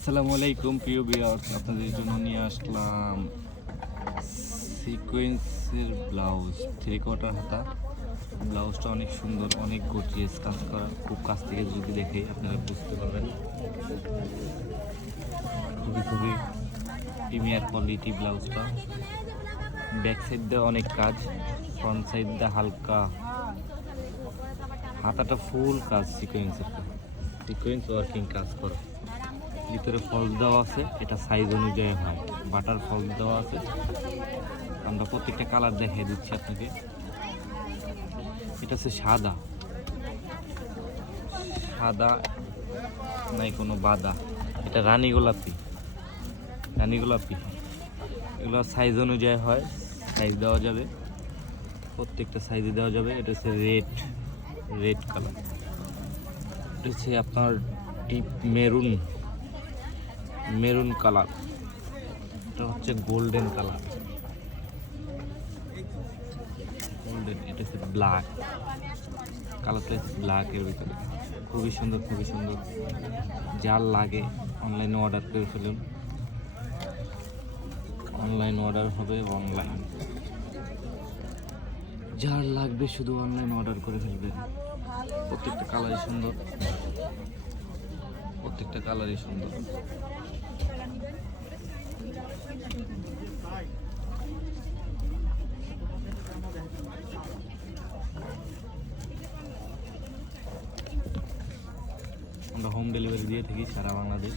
আসসালামু আলাইকুম প্রিয় ভিউয়ার্স, আপনাদের জন্য নিয়ে আসলাম সিকোয়েন্সের ব্লাউজ, 3/4 হাতা। ব্লাউজটা অনেক সুন্দর, অনেক গর্জিয়াস কাজ করা। খুব কাছ থেকে যদি দেখে আপনারা বুঝতে পারবেন। খুবই প্রিমিয়ার কোয়ালিটি ব্লাউজটা। ব্যাক সাইড দিয়ে অনেক কাজ, ফ্রন্ট সাইড দিয়ে হালকা, হাতাটা ফুল কাজ সিকোয়েন্স ওয়ার্কিং কাজ করা। ভিতরে ফলস দেওয়া আছে, এটা সাইজ অনুযায়ী হয়। বাটার ফলস দেওয়া আছে। আমরা প্রত্যেকটা কালার দেখিয়ে দিচ্ছি আপনাকে। এটা হচ্ছে সাদা নাই কোনো বাদা। এটা রানী গোলাপি। এগুলো সাইজ অনুযায়ী হয়, সাইজ দেওয়া যাবে, প্রত্যেকটা সাইজে দেওয়া যাবে। এটা হচ্ছে রেড কালার। এটা হচ্ছে আপনার ডিপ মেরুন কালার। এটা হচ্ছে গোল্ডেন কালার। এটা হচ্ছে ব্ল্যাক কালারটা, ব্ল্যাকের ভিতরে খুবই সুন্দর। যার লাগে অনলাইনে অর্ডার করে ফেলুন। অনলাইন অর্ডার হবে, যার লাগবে শুধু অনলাইন অর্ডার করে ফেলবেন। প্রত্যেকটা কালারই সুন্দর। আমরা হোম ডেলিভারি দিয়ে থাকি সারা বাংলাদেশ।